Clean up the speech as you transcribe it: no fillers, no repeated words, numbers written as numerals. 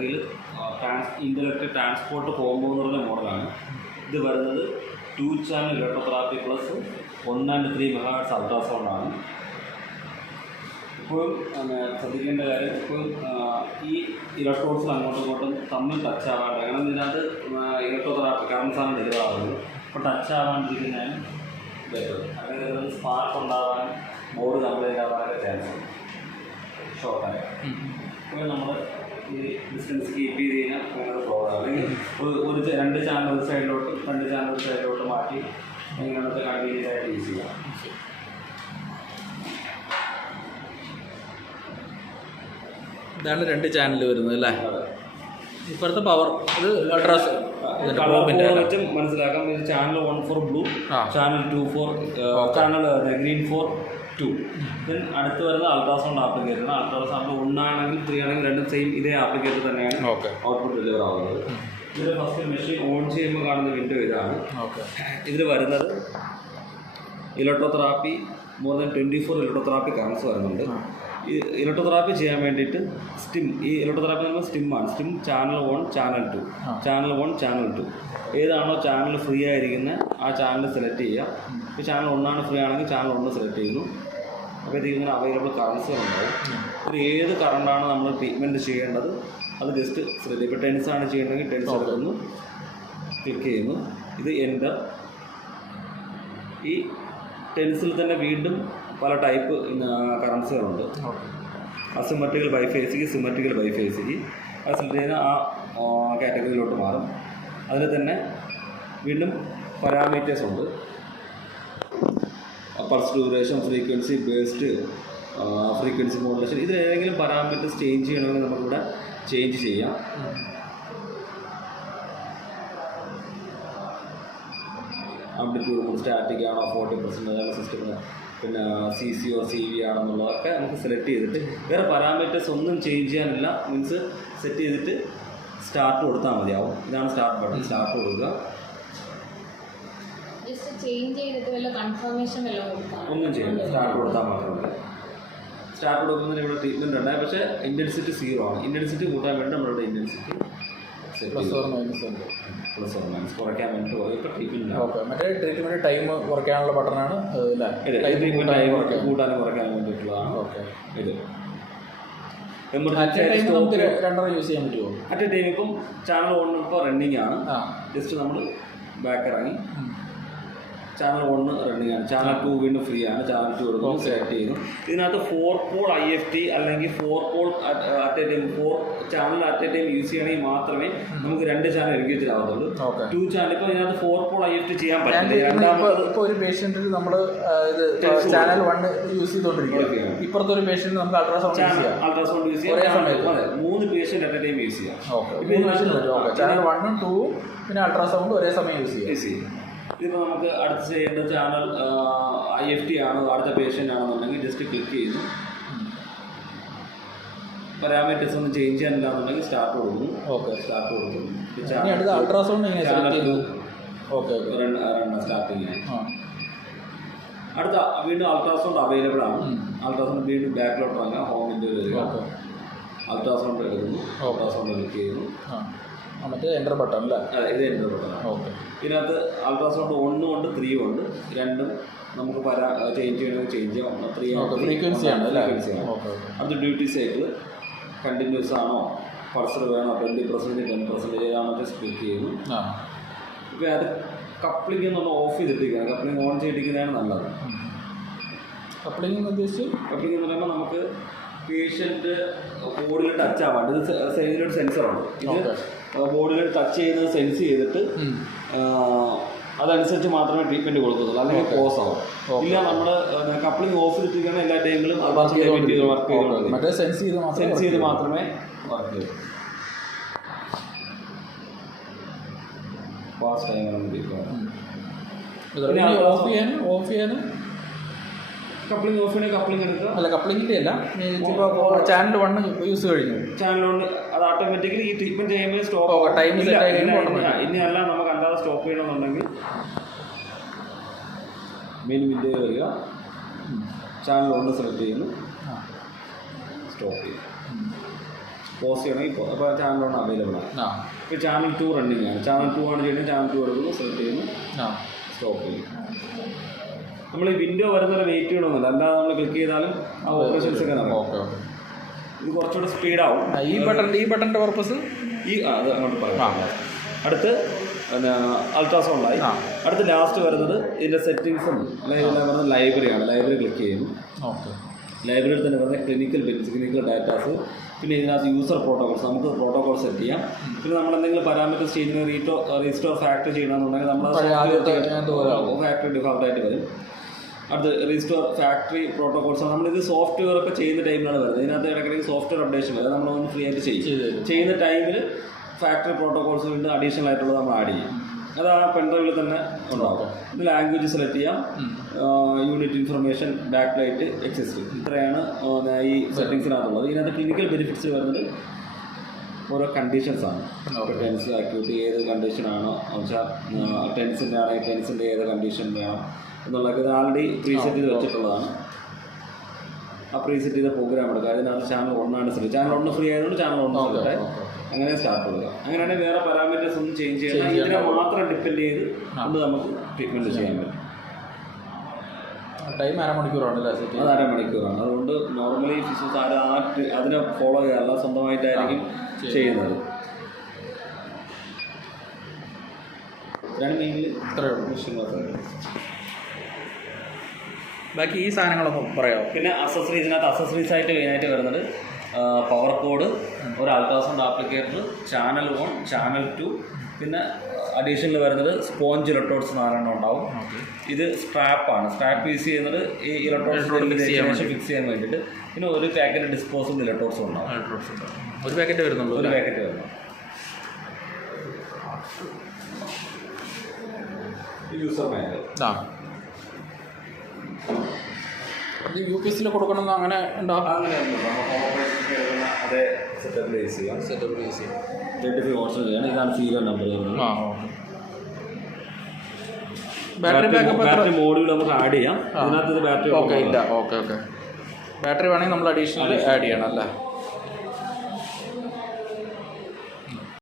കാറ്റഗറിയിൽ intellect transport combo എന്ന് പറഞ്ഞ മോഡലാണ്. ഇത് വരുന്നത് 2 channel electrotherapy plus 1 and 3 MHz അൾട്രാസൗണ്ടാണ്. ഇപ്പോഴും ശ്രദ്ധിക്കേണ്ട കാര്യം, ഇപ്പോഴും ഈ ഇലക്ട്രോഡ്സിൽ അങ്ങോട്ടും ഇങ്ങോട്ടും തമ്മിൽ ടച്ച് ആവാണ്ട്, കാരണം ഇതിനകത്ത് ഇലക്ട്രോതെറാപ്പി കറൻസാണ് ഡെലിവറാകുന്നത്. അപ്പോൾ ടച്ച് ആവാണ്ടിരിക്കുന്നതാണ് ബെറ്റർ. അങ്ങനെ സ്പാർക്ക് ഉണ്ടാകാൻ, ബോർഡ് കംപ്ലൈൻറ്റ് ആവാനൊക്കെ ചാൻസ് ഷോർട്ടായി. അപ്പോൾ നമ്മൾ ഈ ഡിസ്റ്റൻസ് കീപ്പ് ചെയ്ത് കഴിഞ്ഞാൽ ഭയങ്കര പ്രോബ്ലം. അല്ലെങ്കിൽ ഒരു 2 ചാനൽ ഒരു സൈഡിലോട്ട് 2 ചാനൽ ഒരു സൈഡിലോട്ട് മാറ്റി ഇങ്ങനത്തെ കൺവീനിയൻ്റ് ആയിട്ട് യൂസ് ചെയ്യാം. ഇതാണ് 2 ചാനൽ വരുന്നത് അല്ലേ? ഇപ്പോഴത്തെ പവർ ഇത് വെച്ചും മനസ്സിലാക്കാം. ഇത് channel 1 for blue, channel 2 for channel green for 2. Then അടുത്ത് വരുന്ന അൾട്രാസൗണ്ട് ആപ്ലിക്കേറ്ററാണ്. അൾട്രാസൗണ്ട് 1 ആണെങ്കിലും 3 ആണെങ്കിലും രണ്ടും സെയിം ഇതേ ആപ്ലിക്കേറ്റർ തന്നെയാണ് ഔട്ട്പുട്ട് ഡെലിവർ ആവുന്നത്. ഇതിൽ ഫസ്റ്റ് മെഷീൻ ഓൺ ചെയ്യുമ്പോൾ കാണുന്ന വിൻഡോ ഇതാണ്. ഇതിൽ വരുന്നത് electrotherapy more than 24 electrotherapy currents വരുന്നുണ്ട്. ഈ ഇലക്ട്രോതെറാപ്പി ചെയ്യാൻ വേണ്ടിയിട്ട് ഈ ഇലക്ട്രോതെറാപ്പി എന്ന് പറയുമ്പോൾ സ്റ്റിമ്മാണ്. Stim channel 1 channel 2, channel 1 channel 2 ഏതാണോ ചാനൽ ഫ്രീ ആയിരിക്കുന്നത് ആ ചാനൽ സെലക്ട് ചെയ്യുക. ഇപ്പോൾ ചാനൽ 1 ഫ്രീ ആണെങ്കിൽ ചാനൽ 1 സെലക്ട് ചെയ്യുന്നു. അപ്പോൾ ഇതിങ്ങനെ അവൈലബിൾ കറൻസുകളുണ്ടാവും. ഇത് ഏത് കറണ്ടാണ് നമ്മൾ ട്രീറ്റ്മെൻറ്റ് ചെയ്യേണ്ടത് അത് ജസ്റ്റ് ശ്രദ്ധിക്കുക. ഇപ്പോൾ ടെൻസാണ് ചെയ്യേണ്ടതെങ്കിൽ ടെൻസ് എടുക്കുന്നു, ക്ലിക്ക് ചെയ്യുന്നു, ഇത് എൻ്റർ. ഈ ടെൻസിൽ തന്നെ വീണ്ടും പല ടൈപ്പ് കറൻസികളുണ്ട്. Asymmetrical biphasic, symmetrical biphasic. അത് സെലക്ട് ചെയ്യുന്ന ആ കാറ്റഗറിയിലോട്ട് മാറും. അതിൽ തന്നെ വീണ്ടും പാരാമീറ്റേഴ്സ് ഉണ്ട്. Pulse duration, frequency based, frequency modulation. ഇതിൽ ഏതെങ്കിലും പാരാമീറ്റേഴ്സ് ചേഞ്ച് ചെയ്യണമെങ്കിൽ നമുക്കിവിടെ ചേഞ്ച് ചെയ്യാം. ആംപ്ലിറ്റ്യൂഡ് സ്റ്റാറ്റിക് ആണോ, 40% സിസ്റ്റം, പിന്നെ CCO CV ആണെന്നുള്ളതൊക്കെ നമുക്ക് സെലക്ട് ചെയ്തിട്ട് വേറെ പാരാമീറ്റേഴ്സ് ഒന്നും ചേഞ്ച് ചെയ്യാനില്ല. മീൻസ് സെറ്റ് ചെയ്തിട്ട് സ്റ്റാർട്ട് കൊടുത്താൽ മതിയാവും. ഇതാണ് സ്റ്റാർട്ട് ബട്ടൺ. സ്റ്റാർട്ട് കൊടുക്കുക. ഒന്നും ചെയ്യില്ല, സ്റ്റാർട്ട് കൊടുത്താൽ മാത്രമല്ല. സ്റ്റാർട്ട് കൊടുക്കുന്നതിന് ഇവിടെ ട്രീറ്റ്മെൻറ്റ് ഉണ്ടായി, പക്ഷേ ഇൻറ്റൻസിറ്റി 0 ആണ്. ഇൻറ്റൻസിറ്റി കൂട്ടാൻ വേണ്ടി നമ്മളിവിടെ ഇൻറ്റൻസിറ്റി പ്ലസ് ഓർ മൈനസ് കുറയ്ക്കാൻ വേണ്ടി ഇപ്പോൾ ട്രീറ്റ്മെൻറ്റ്. മറ്റേ ട്രീറ്റ്മെൻറ്റ് ടൈം കുറയ്ക്കാനുള്ള ബട്ടണാണ് ട്രീറ്റ്മെൻറ്റ് ടൈം കൂട്ടാനും കുറയ്ക്കാൻ വേണ്ടിയിട്ടുള്ളതാണ് ഇത്. രണ്ടെണ്ണം യൂസ് ചെയ്യാൻ പറ്റുമോ? അറ്റ് എ ടൈം ഇപ്പം ചാനൽ 1 ഇപ്പോൾ റണ്ണിങ് ആണ്. ജസ്റ്റ് നമ്മൾ ബാക്ക് ഇറങ്ങി ചാനൽ 1 റണ്ണിങ് ആണ്. ചാനൽ 2 വീണ്ടും ഫ്രീ ആണ്. ചാനൽ 2 എടുക്കുന്നു, സെലക്ട് ചെയ്യുന്നു. ഇതിനകത്ത് 4 പോൾ IFT അല്ലെങ്കിൽ 4 pole at a time 4 channel at a time use ചെയ്യണമെങ്കിൽ മാത്രമേ നമുക്ക് 2 ചാനൽ എൻഗേജിലാവത്തുള്ളൂ. 2 ചാനൽ ഇപ്പോൾ ഇതിനകത്ത് 4 പോൾ IFT ചെയ്യാൻ പറ്റില്ല. ഇപ്പോൾ ഒരു പേഷ്യൻറ്റിൽ നമ്മൾ ചാനൽ 1 യൂസ് ചെയ്തുകൊണ്ടിരിക്കുക. ഇപ്പുറത്തെ ഒരു പേഷ്യൻറ്റ് നമുക്ക് അൾട്രാസൗണ്ട് യൂസ് ചെയ്യാം. അതെ, 3 patient at a time use ചെയ്യാം. ചാനൽ 1ഉം 2ഉം പിന്നെ അൾട്രാസൗണ്ട് ഒരേ സമയം യൂസ് ചെയ്യാം. ഇതിപ്പോൾ നമുക്ക് അടുത്ത് ചെയ്യേണ്ട ചാനൽ IFT ആണോ അടുത്ത പേഷ്യൻ്റ് ആണെന്നുണ്ടെങ്കിൽ ജസ്റ്റ് ക്ലിക്ക് ചെയ്യുന്നു. പാരാമീറ്റേഴ്സ് ഒന്നും ചേഞ്ച് ചെയ്യാനില്ല എന്നുണ്ടെങ്കിൽ സ്റ്റാർട്ട് കൊടുക്കുന്നു. സ്റ്റാർട്ട് കൊടുക്കുന്നു. അൾട്രാസൗണ്ട് സ്റ്റാർട്ടിങ് അടുത്ത വീണ്ടും അൾട്രാസൗണ്ട് അവൈലബിൾ ആണ്. അൾട്രാസൗണ്ട് വീണ്ടും ബാക്കിലോട്ട് വാങ്ങാം. ഹോമിൻ്റെ വരിക, അൾട്രാസൗണ്ട് എടുക്കുന്നു, അൾട്രാസൗണ്ട് ക്ലിക്ക് ചെയ്യുന്നു. മറ്റേ എൻ്റർ ബട്ടൺ അല്ലേ? അതെ, ഇത് എൻ്റർ ബട്ടൺ. ഇതിനകത്ത് അൾട്രാസൗണ്ട് 1 ഉണ്ട്, 3 ഉണ്ട്. രണ്ടും നമുക്ക് ചേഞ്ച് ചെയ്യണമെങ്കിൽ ചേഞ്ച് ചെയ്യാം. 3 ഫ്രീക്വൻസിയാണ്. അത് ഡ്യൂട്ടി സൈക്കിൾ കണ്ടിന്യൂസ് ആണോ, പൾസർ വേണോ, 20% 10% ഏതാണെന്നൊക്കെ ക്ലിക്ക് ചെയ്യുന്നു. ഇപ്പോൾ അത് കപ്ലിംഗ് എന്നൊന്ന് ഓഫ് ചെയ്തിട്ടിരിക്കുകയാണ്. കപ്ലിംഗ് ഓൺ ചെയ്തിരിക്കുന്നതാണ് നല്ലത്. കപ്ലിംഗ് എന്ന് പറയുമ്പോൾ നമുക്ക് പേഷ്യൻ്റ് ബോഡിയിൽ ടച്ച് ആവാണ്ട് ഇത് ഇതിലൊരു സെൻസറുണ്ട്. ഇത് ബോഡിയിൽ ടച്ച് ചെയ്യുന്നത് സെൻസ് ചെയ്തിട്ട് അതനുസരിച്ച് മാത്രമേ ട്രീറ്റ്മെൻറ്റ് കൊടുക്കത്തുള്ളൂ, അല്ലെങ്കിൽ പോസ് ആവും. ഇല്ല, നമ്മൾ കപ്ലിംഗ് ഓഫ് ചെയ്തിരിക്കുകയാണ് എല്ലാ ടൈമിലും വർക്ക് ചെയ്തുകൊണ്ട് സെൻസ് ചെയ്ത് മാത്രമേ വർക്ക് ചെയ്യൂ. ഫാസ്റ്റ് ടൈം ഓഫ് ചെയ്യാൻ കപ്ലിംഗ് ഓഫ് ചെയ്യണമെങ്കിൽ കപ്ലിംഗ് എടുക്കുക. അല്ല, കപ്ലിങ്ങിൻ്റെ അല്ല, ഇപ്പോൾ ചാനൽ 1 യൂസ് കഴിഞ്ഞു. ചാനൽ 1 അത് ഓട്ടോമാറ്റിക്കലി ഈ ട്രീറ്റ്മെൻറ്റ് ചെയ്യുമ്പോൾ സ്റ്റോപ്പ് ടൈം ഇനി അല്ല, നമുക്ക് അല്ലാതെ സ്റ്റോപ്പ് ചെയ്യണമെന്നുണ്ടെങ്കിൽ മെയിൻ വിൻഡോ വരിക, ചാനൽ 1 സെലക്ട് ചെയ്യുന്നു, സ്റ്റോപ്പ് ചെയ്യും. പോസ് ചെയ്യണമെങ്കിൽ അപ്പോൾ ചാനൽ 1 അവൈലബിൾ ആണ്. ആ ഇപ്പോൾ ചാനൽ 2 റണ്ണിങ് ആണ്. ചാനൽ 2 ആണ് ചെയ്യുന്നത്. ചാനൽ 2 എടുക്കുന്നു, സെലക്ട് ചെയ്യുന്നു, ആ സ്റ്റോപ്പ് ചെയ്യും. നമ്മൾ ഈ വിൻഡോ വരുന്നവരെ വെയിറ്റ് ചെയ്യണമെന്നില്ല, അല്ലാതെ നമ്മൾ ക്ലിക്ക് ചെയ്താലും ആ ഓപ്പറേഷൻസ് ഒക്കെ നടക്കും. Okay okay. ഇത് കുറച്ചുകൂടെ സ്പീഡാവും. ഈ ബട്ടൻ്റെ പർപ്പസ് അത് അങ്ങോട്ട് പറയാം. അടുത്ത് പിന്നെ അൾട്രാസൗണ്ടായി. അടുത്ത് ലാസ്റ്റ് വരുന്നത് ഇതിൻ്റെ സെറ്റിങ്സും അല്ലെങ്കിൽ ഇതിൽ വരുന്നത് ലൈബ്രറിയാണ്. ലൈബ്രറി ക്ലിക്ക് ചെയ്യുന്നു. ഓക്കെ. ലൈബ്രറിയിൽ തന്നെ വരുന്ന ക്ലിനിക്കൽ ഡാറ്റാസ്, പിന്നെ ഇതിനകത്ത് യൂസർ പ്രോട്ടോകോൾസ്, നമുക്ക് പ്രോട്ടോകോൾ സെറ്റ് ചെയ്യാം. പിന്നെ നമ്മൾ എന്തെങ്കിലും പാരാമീറ്റേഴ്സ് ചെയ്യുന്ന റീസ്റ്റോർ ഫാക്ടറി ചെയ്യണമെന്നുണ്ടെങ്കിൽ നമ്മൾ ഫാക്ടറി ഡിഫോൾട്ടായിട്ട് വരും. അടുത്ത് റീസ്റ്റോർ ഫാക്ടറി പ്രോട്ടോകോൾസ്. നമ്മളിത് സോഫ്റ്റ്വെയർ ഒക്കെ ചെയ്യുന്ന ടൈമിലാണ് വരുന്നത്. ഇതിനകത്ത് ഇടയ്ക്കിടയ്ക്ക് സോഫ്റ്റ്വെയർ അപ്ഡേഷൻ വരും. നമ്മളൊന്ന് ഫ്രീ ആയിട്ട് ചെയ്യുന്ന ടൈമിൽ ഫാക്ടറി പ്രോട്ടോകോൾസ് വീണ്ടും അഡീഷണൽ ആയിട്ടുള്ളത് നമ്മൾ ആഡ് ചെയ്യും. അത് ആ പെൻഡ്രൈവിൽ തന്നെ ഉണ്ടാവും. ഇത് ലാംഗ്വേജ് സെലക്ട് ചെയ്യാം, unit information, back light, exist. ഇത്രയാണ് ഈ സെറ്റിങ്സിനകത്തുള്ളത്. ഇതിനകത്ത് ക്ലിനിക്കൽ ബെനിഫിറ്റ്സ് വരുന്നത് ഓരോ കണ്ടീഷൻസാണ്. ഇപ്പോൾ ടെൻസ് ആക്ടിവിറ്റി ഏത് കണ്ടീഷനാണോ വെച്ചാൽ ടെൻസിൻ്റെ ആണെങ്കിൽ ടെൻസിൻ്റെ ഏത് കണ്ടീഷൻ വേണം എന്നുള്ളതൊക്കെ ഇത് ആൾറെഡി പ്രീസെറ്റ് ചെയ്ത് വെച്ചിട്ടുള്ളതാണ്. ആ പ്രീസെറ്റ് ചെയ്ത പ്രോഗ്രാം എടുക്കുക. അതിനകത്ത് ചാനൽ 1 ആണ് ഫ്രീ. ചാനൽ 1 ഫ്രീ ആയതുകൊണ്ട് ചാനൽ 1 സെലക്ട് അങ്ങനെ സ്റ്റാർട്ട് ചെയ്യുക. അങ്ങനെയാണെങ്കിൽ വേറെ പാരാമീറ്റേഴ്സ് ഒന്നും ചേഞ്ച് ചെയ്യണം. ഇതിനെ മാത്രം ഡിപ്പെൻഡ് ചെയ്ത് കൊണ്ട് നമുക്ക് ട്രീറ്റ്മെൻറ്റ് ചെയ്യാൻ പറ്റും. ടൈം അരമണിക്കൂറാണ്. അത് അരമണിക്കൂറാണ്. അതുകൊണ്ട് നോർമലി ഫിസിയോസ് അതിനെ ഫോളോ ചെയ്യാറില്ല, സ്വന്തമായിട്ടായിരിക്കും ചെയ്യുന്നത്. ഇത്രയാണ് മെയിൻലി വിഷയങ്ങളൊക്കെ. ബാക്കി ഈ സാധനങ്ങളൊന്നും പറയാമോ? പിന്നെ അസസറീസ്, ഇതിനകത്ത് അസസറീസ് ആയിട്ട് മെയിനായിട്ട് വരുന്നത് പവർ കോഡ്, ഒരു അൾട്രാസൗണ്ട് ആപ്ലിക്കേറ്റർ, ചാനൽ 1, ചാനൽ 2, പിന്നെ അഡീഷണൽ വരുന്നത് സ്പോഞ്ച് ഇലക്ട്രോഡ്സ് 4 ഉണ്ടാവും. ഇത് സ്ട്രാപ്പാണ്. സ്ട്രാപ്പ് യൂസ് ചെയ്യുന്നത് ഈ ഇലക്ട്രോഡ്സ് ഫിക്സ് ചെയ്യാൻ വേണ്ടിയിട്ട്. പിന്നെ ഒരു പാക്കറ്റ് ഡിസ്പോസിബിൾ ഇലക്ട്രോഡ്സും ഉണ്ടാവും. ഒരു പാക്കറ്റ് വരുന്നുള്ളൂ. ഒരു പാക്കറ്റ് വരുന്നു. User manual. ഇത് UPSയിൽ കൊടുക്കണമെന്ന് അങ്ങനെ ഉണ്ടാവും. അങ്ങനെയൊന്നും അതേ സെറ്റപ്പിൽ യൂസ് ചെയ്യാം. 35 വാട്ട്സ് ചെയ്യണം. ഇതാണ് സീരിയൽ നമ്പർ. ബാറ്ററി മോഡ്യൂൾ നമുക്ക് ആഡ് ചെയ്യാം. ഇതിനകത്ത് ഇത് ബാറ്ററി ഇല്ല. ഓക്കെ. ബാറ്ററി വേണമെങ്കിൽ നമ്മൾ അഡീഷണൽ ആഡ് ചെയ്യണം അല്ലേ?